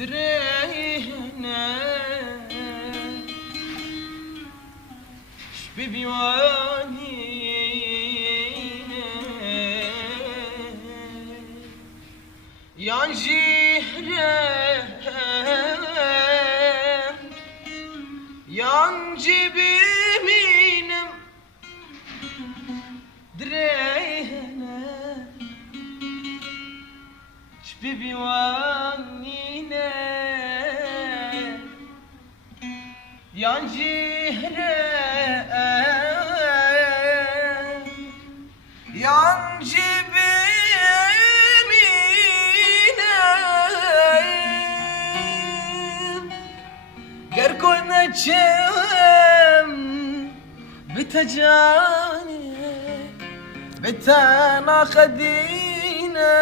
درينا شبيبي واني yancı biminim درينا شبيبي وانينا yancı غير كنا جم بتجاني بتانا خدينا